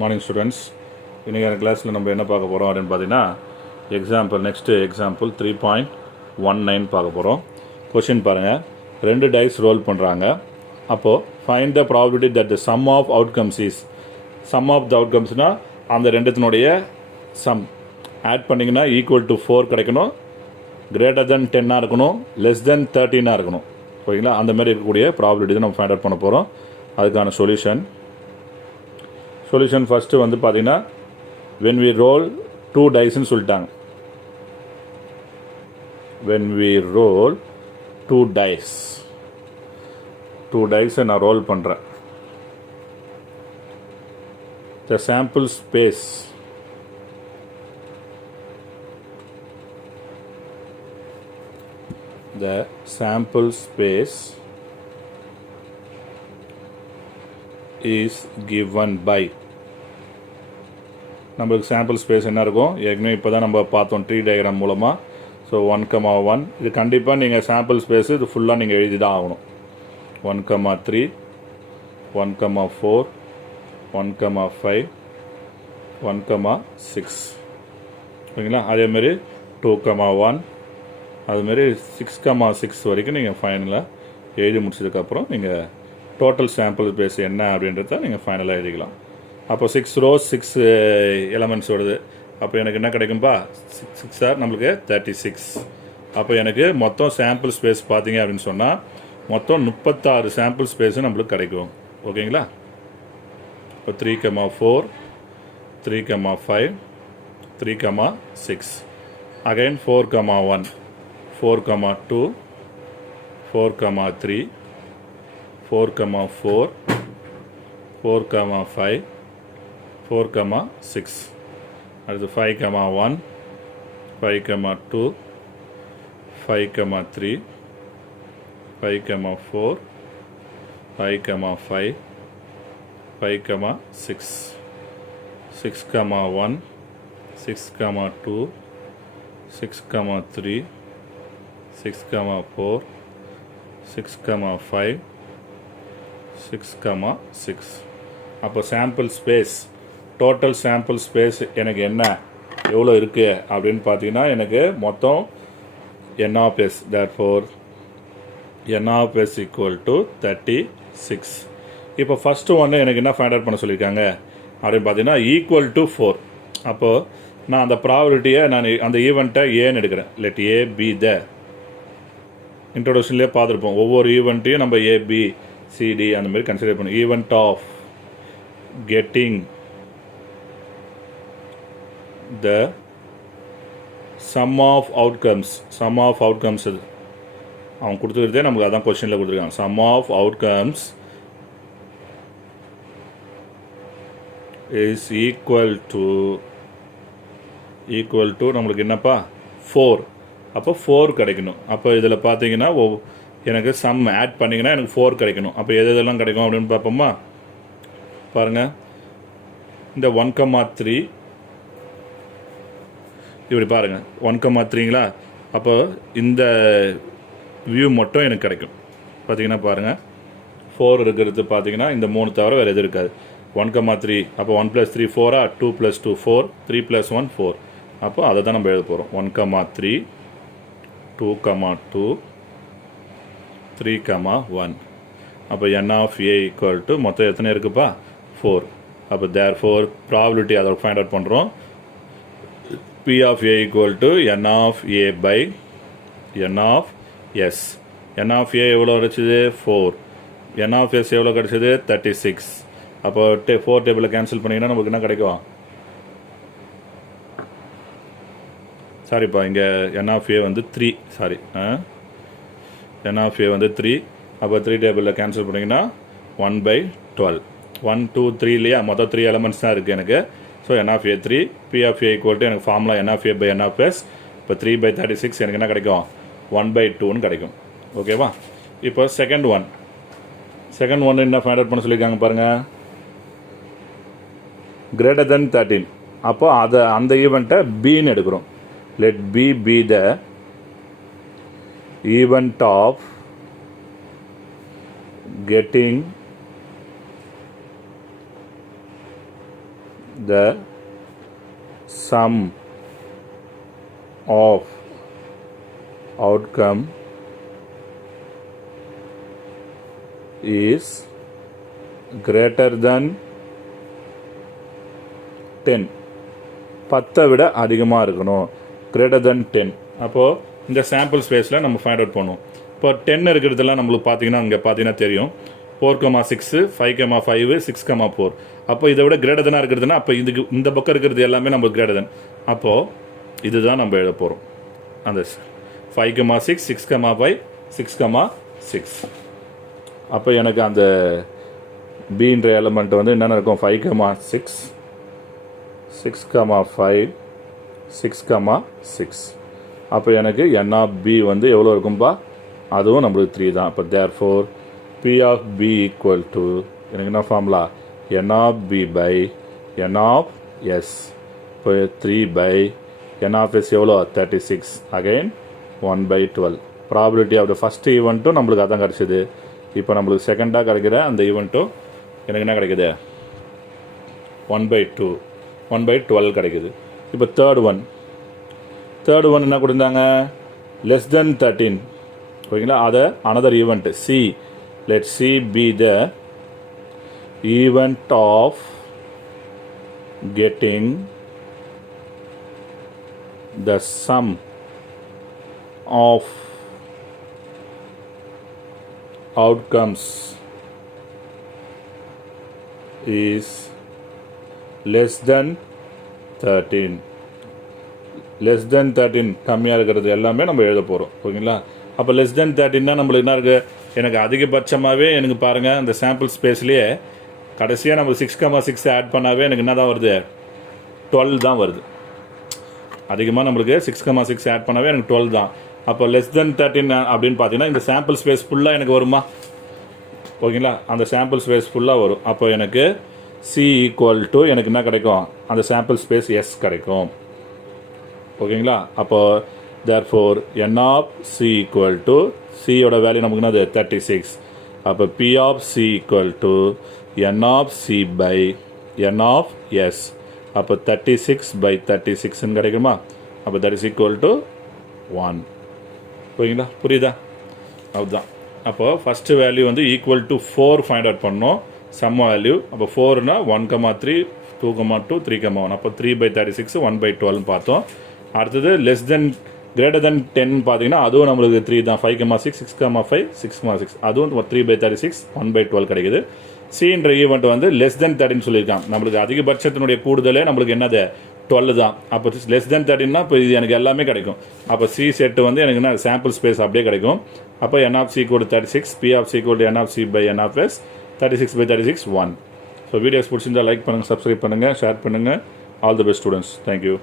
Morning students. இன்றைக்கான கிளாஸில் நம்ம என்ன பார்க்க போகிறோம் அப்படின்னு பார்த்தீங்கன்னா நெக்ஸ்ட்டு எக்ஸாம்பிள் 3.19 பார்க்க போகிறோம். கொஷின் பாருங்கள். 2 டைஸ் ரோல் பண்ணுறாங்க. அப்போது find the probability that the sum of outcomes is, sum of the அவுட்கம்ஸ்னால் அந்த ரெண்டுத்தினுடைய சம் ஆட் பண்ணிங்கன்னா ஈக்குவல் டு 4 கிடைக்கணும், கிரேட்டர் தென் 10 இருக்கணும், லெஸ் தென் 13 இருக்கணும். ஓகேங்களா? அந்த மாதிரி இருக்கக்கூடிய ப்ராபபிலிட்டி தான் நம்ம ஃபைண்ட் அவுட் பண்ண போகிறோம். அதுக்கான சொல்யூஷன் ஃபஸ்ட்டு வந்து பார்த்தீங்கன்னா when we roll 2 diceன்னு சொல்லிட்டாங்க. when we roll 2 dice நான் ரோல் பண்ணுறேன். the sample space is given by, நம்மளுக்கு சாம்பிள் ஸ்பேஸ் என்ன இருக்கும் ஏற்கனவே இப்போ தான் நம்ம பார்த்தோம் ட்ரீ டயக்ராம் மூலமாக. ஸோ 1,1 இது கண்டிப்பாக நீங்கள் சாம்பிள் ஸ்பேஸு இது ஃபுல்லாக நீங்கள் எழுதி தான் ஆகணும். 1,3 1,4 1,5 1,6 ஓகேங்களா? அதேமாரி 2,1 அதுமாரி 6,6 வரைக்கும் நீங்கள் ஃபைனலாக எழுதி முடிச்சதுக்கப்புறம் நீங்கள் டோட்டல் சாம்பிள் ஸ்பேஸ் என்ன அப்படின்றத நீங்கள் ஃபைனலாக எழுதிக்கலாம். அப்போ 6 rows 6 எலமெண்ட்ஸ் வருது. அப்போ எனக்கு என்ன கிடைக்கும்பா, 6 ஆர் நம்மளுக்கு 36. அப்போ எனக்கு மொத்தம் சாம்பிள் ஸ்பேஸ் பார்த்தீங்க அப்படின்னு சொன்னால் மொத்தம் 36 சாம்பிள் ஸ்பேஸு நம்மளுக்கு கிடைக்கும். ஓகேங்களா? இப்போ 3,4 3,5 3,6 அகைன் 4,1 4,2 4,3 4,4 4,5 4,6 அடுத்து 5,1 5,2 5,3 5,4 5,5 5,6 6,1 6,2 6,3 6,4 6,5 6,6. அப்போ sample space, total sample space எனக்கு என்ன எவ்வளோ இருக்குது அப்படின்னு பார்த்தீங்கன்னா எனக்கு மொத்தம் n of s, therefore n of s equal to 36. இப்போ ஃபஸ்ட்டு ஒன்று எனக்கு என்ன ஃபைண்ட் அவுட் பண்ண சொல்லியிருக்காங்க அப்படின்னு பார்த்தீங்கன்னா ஈக்குவல் டு 4. அப்போது நான் அந்த ப்ராபபிலிட்டியை நான் அந்த ஈவெண்ட்டை ஏன்னு எடுக்கிறேன். லெட் ஏ பி த, இன்ட்ரோடக்ஷன்லேயே பார்த்துருப்போம் ஒவ்வொரு ஈவெண்ட்டையும் நம்ம ஏபி சிடி அந்த மாதிரி கன்சிடர் பண்ணும். Event of getting the sum of outcomes அது அவன் கொடுத்துருக்கதே நமக்கு அதான் கொஸ்டினில் கொடுத்துருக்காங்க. Sum of outcomes is equal to நம்மளுக்கு என்னப்பா 4. அப்போ 4 கிடைக்கணும். அப்போ இதில் பார்த்தீங்கன்னா எனக்கு சம் ஆட் பண்ணிங்கன்னா எனக்கு 4 கிடைக்கணும். அப்போ எது எதெல்லாம் கிடைக்கும் அப்படின்னு பார்ப்போமா? பாருங்கள், இந்த 1,3 இப்படி பாருங்கள் 1,3ங்களா? அப்போ இந்த வியூ மட்டும் எனக்கு கிடைக்கும். பார்த்தீங்கன்னா பாருங்கள் 4 இருக்கிறது பார்த்தீங்கன்னா இந்த 3 தவிர வேறு எது இருக்காது. 1,3 அப்போ 1 + 3 4 2 + 2 4 3 + 1 4. அப்போ அதை தான் நம்ம எழுத போகிறோம். 1,3 2,2 3,1. அப்போ n of a equal to மொத்தம் எத்தனை இருக்குப்பா 4. அப்போ therefore ப்ராபபிலிட்டி அதை ஃபைண்ட் அவுட் பண்ணுறோம். p of a equal to n of a by n of s. n of a எவ்வளோ கிடச்சிது 4. n of s எவ்வளோ கிடச்சிது 36. அப்போ 4 டேபிளில் கேன்சல் பண்ணிங்கன்னா நமக்கு என்ன கிடைக்கும்? சாரிப்பா, இங்கே n of a வந்து 3. சாரி, n of a வந்து 3. அப்போ 3 டேபிளில் கேன்சல் பண்ணிங்கன்னா 1/12. 1 2 3 இல்லையா? மொத்தம் 3 எலமெண்ட்ஸ் தான் இருக்குது எனக்கு. So n of a 3, p of a equal to எனக்கு formula n of a by n of s. இப்போ 3/36 எனக்கு என்ன கிடைக்கும்? 1/2ன்னு கிடைக்கும். ஓகேவா? இப்போ செகண்ட் ஒன் என்ன ஃபைண்ட் அவுட் பண்ண சொல்லியிருக்காங்க பாருங்கள். Greater than 13. அப்போ அந்த ஈவெண்ட்டை பின்னு எடுக்கிறோம். let b be the event of getting the sum of outcome is greater than 10. 10 விட அதிகமாக இருக்கணும். greater than 10. அப்போது இந்த சாம்பிள் ஸ்பேஸில் நம்ம ஃபைண்ட் அவுட் பண்ணுவோம். இப்போ 10 இருக்கிறதெல்லாம் நம்மளுக்கு பார்த்தீங்கன்னா இங்கே பார்த்தீங்கன்னா தெரியும் 4,6 5,5 6,4. அப்போ இதை விட கிரேட்டர் தானாக இருக்கிறதுனா அப்போ இதுக்கு இந்த பக்கம் இருக்கிறது எல்லாமே நம்மளுக்கு கிரேட்டர் தான். அப்போது இதுதான் நம்ம எழுத போகிறோம். அந்த 5,6 6,5 6,6. அப்போ எனக்கு அந்த பீன்ற எலமெண்ட் வந்து என்னென்ன இருக்கும் 5,6 6,5 6,6. அப்போ எனக்கு n of b வந்து எவ்வளோ இருக்கும்பா, அதுவும் நம்மளுக்கு 3 தான். அப்போ therefore p of b equal to எனக்கு என்ன formula n of b by n of s. இப்போ 3 by n of s எவ்வளோ 36. Again 1 by 12. Probability of the first ஈவெண்ட்டும் நம்மளுக்கு அதான் கிடச்சிது. இப்போ நம்மளுக்கு செகண்டாக கிடைக்கிற அந்த ஈவெண்ட்டும் எனக்கு என்ன கிடைக்குது 1 by 2 1 by 12 கிடைக்குது. இப்போ தேர்ட் ஒன் என்ன கொடுத்தாங்க less than 13. ஓகேங்களா, அதை another event C let C be the event of getting the sum of outcomes is less than 13. Less than 13 கம்மியாக இருக்கிறது எல்லாமே நம்ம எழுத போகிறோம். ஓகேங்களா, அப்போ லெஸ் தென் 13 நம்மளுக்கு என்ன இருக்குது, எனக்கு அதிகபட்சமாகவே எனக்கு பாருங்கள் அந்த சாம்பிள் ஸ்பேஸ்லேயே கடைசியாக நம்ம 6,6 ஆட் பண்ணாவே எனக்கு என்ன தான் வருது 12 தான் வருது. அதிகமாக நம்மளுக்கு 6,6 ஆட் பண்ணாவே எனக்கு 12 தான். அப்போ லெஸ் தென் 13 அப்படின்னு பார்த்தீங்கன்னா இந்த சாம்பிள் ஸ்பேஸ் ஃபுல்லாக எனக்கு வருமா. ஓகேங்களா, அந்த சாம்பிள் ஸ்பேஸ் ஃபுல்லாக வரும். அப்போ எனக்கு சி ஈக்குவல் டு எனக்கு என்ன கிடைக்கும், அந்த சாம்பிள் ஸ்பேஸ் எஸ் கிடைக்கும். ஓகேங்களா, அப்போ therefore n of c equal to சியோட வேல்யூ நமக்கு என்னது 36. அப்போ p of c equal to n of c by n of s. அப்போ 36 by 36 கிடைக்குமா. அப்போ that is equal to 1. ஓகேங்களா, புரியுதா, அதுதான். அப்போது ஃபஸ்ட்டு வேல்யூ வந்து ஈக்குவல் டு 4 ஃபைண்ட் அவுட் பண்ணோம் சம் வேல்யூ. அப்போ 4னா 1,3 2,2 3,1. அப்போ 3 by 36 1 by 12 பார்த்தோம். அடுத்தது லெஸ் தென் கிரேட்டர் தென் 10 பார்த்தீங்கன்னா அதுவும் நம்மளுக்கு 3 தான் 5,6 6,5 6,6. அதுவும் 3 by 36 1 by 12 கிடைக்குது. சின்ற ஈவெண்ட் வந்து லெஸ் தென் 13 சொல்லியிருக்காங்க. நம்மளுக்கு அதிகபட்சத்தினுடைய கூடுதலே நம்மளுக்கு என்னது 12 தான். அப்போ லெஸ் தென் 13னா இப்போ இது எனக்கு எல்லாமே கிடைக்கும். அப்போ சி செட்டு வந்து எனக்கு என்ன சாம்பிள் ஸ்பேஸ் அப்படியே கிடைக்கும். அப்போ n of c equal to 36 p of c equal to n of c by n of s 36 by 36 1. So videos பிடிச்சிருந்தால் லைக் பண்ணுங்கள், சப்ஸ்கிரைப் பண்ணுங்கள், ஷேர் பண்ணுங்கள். All the best students. Thank you.